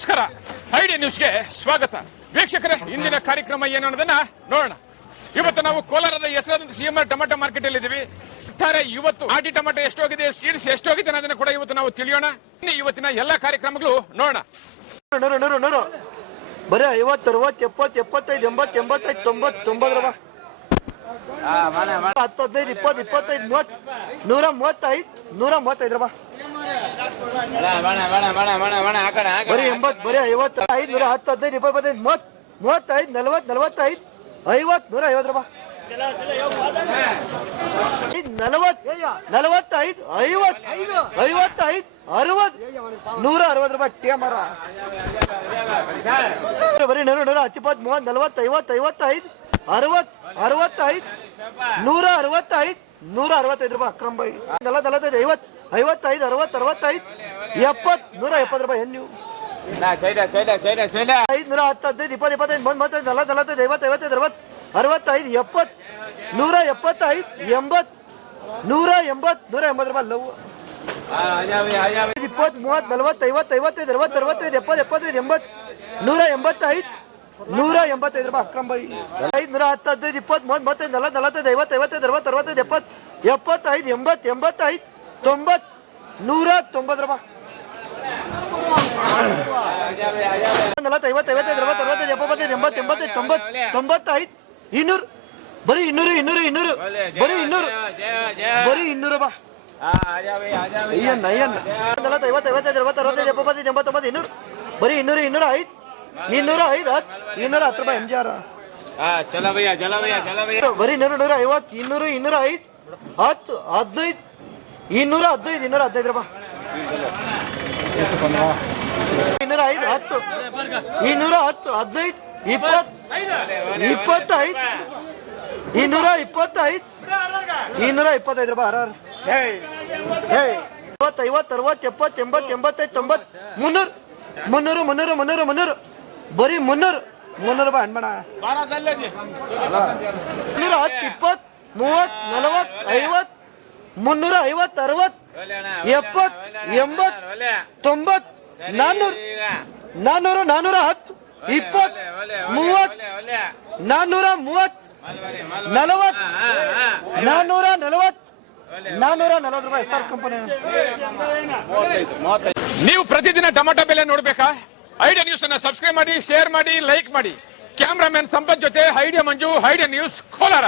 ನಮಸ್ಕಾರ. ಐಡಿ ನ್ಯೂಸ್ಗೆ ಸ್ವಾಗತ. ವೀಕ್ಷಕರೇ, ಇಂದಿನ ಕಾರ್ಯಕ್ರಮ ಏನು ಅನ್ನೋದನ್ನ ನೋಡೋಣ. ಇವತ್ತು ನಾವು ಕೋಲಾರದ ಹೆಸರಾದಂತ ಸಿಎಂಆರ್ ಟೊಮೆಟೊ ಮಾರ್ಕೆಟ್ ಅಲ್ಲಿ ಇದ್ದೀವಿ. ಒಟ್ಟಾರೆ ಇವತ್ತು ಆಟಿ ಟೊಮೆಟೊ ಎಷ್ಟೋಗಿದೆ, ಸೀಡ್ಸ್ ಎಷ್ಟೋಗಿದೆ ಅನ್ನೋದನ್ನ ಕೂಡ ಇವತ್ತು ನಾವು ತಿಳಿಯೋಣ. ಇವತ್ತಿನ ಎಲ್ಲಾ ಕಾರ್ಯಕ್ರಮಗಳು ನೋಡೋಣ. ನೂರು ಬರೀ 50, 60, 70, 75, 80, 85, 90, 90 ರೂಪಾಯಿ. 10, 15, 20, 25, 30, 135, 135 ರೂಪಾಯಿ. ಬರೀ 80, ಬರೀ 50, 500, 10, 15, 20, 25, 30, 35, 40, 45, 50, 150 ರೂಪಾಯಿ. 40, 45, 50, 55, 60, 160 ರೂಪಾಯಿ. ಟೇಮರ ಬರೀ 100, 10, 30, 40, 50, 55, 60, 65, 165, 165 ರೂಪಾಯಿ. ಅಕ್ರಮ್ ಬೈ 45, 50, 55, 60, 65, 70, 170 ರೂಪಾಯಿ. ಏನು 510, 15, 20, 25, 30, 40, 45, 50, 55, 60, 65, 70, 175, 80, 180, 180 ರೂಪಾಯಿ. ಲವ್ 20, 30, 40, 50, 55, 60, 65, 70, 75, 80, 185, 185 ರೂಪಾಯಿ. ಅಕ್ರಮ್ ಬೈ 510, 15, 20, 30, 40, 45, 50, 55, 60, 65, 70, 75, 80, 85, 90, 190 ರೂಪಾಯಿ. 40, 50, 55, 60, 65, 70, 80, 85, 90, 95, 200. ಬರೀ 200, 200, 200, ಬರೀ 200, ಬರೀ 200 ರೂಪಾಯಿ. 40, 50, 55, 60, 65, 70, 80, 200, ಬರೀ 200, 205, 205, 210 ರೂಪಾಯಿ. MGR ಬರೀ 100, 150, 200, 205, 10, 15, 215, 215 ರೂಪಾಯಿ. 205, 10, 210, 15, 20, 25, 225, 225 ರೂಪಾಯಿ. 50, 60, 70, 80, 85, 90, 300, 300, 300, 300, ಬರೀ 300, 300 ರೂಪಾಯಿ. ಅನ್ಬೇಡ 210, 20, 30, 40, 50, 350, 60, 70, 80, 90, 400, 410, 20, 30, 430, 40, 440, 440 ರೂಪಾಯಿ. SR company. ನೀವು ಪ್ರತಿದಿನ ಟೊಮೆಟೊ ಬೆಲೆ ನೋಡ್ಬೇಕಾ? ಐಡಿಯಾ ನ್ಯೂಸ್ ಅನ್ನ ಸಬ್ಸ್ಕ್ರೈಬ್ ಮಾಡಿ, ಶೇರ್ ಮಾಡಿ, ಲೈಕ್ ಮಾಡಿ. ಕ್ಯಾಮ್ರಾಮನ್ ಸಂಪತ್ ಜೊತೆ ಐಡಿಯಾ ಮಂಜು, ಐಡಿಯಾ ನ್ಯೂಸ್ ಕೋಲಾರ.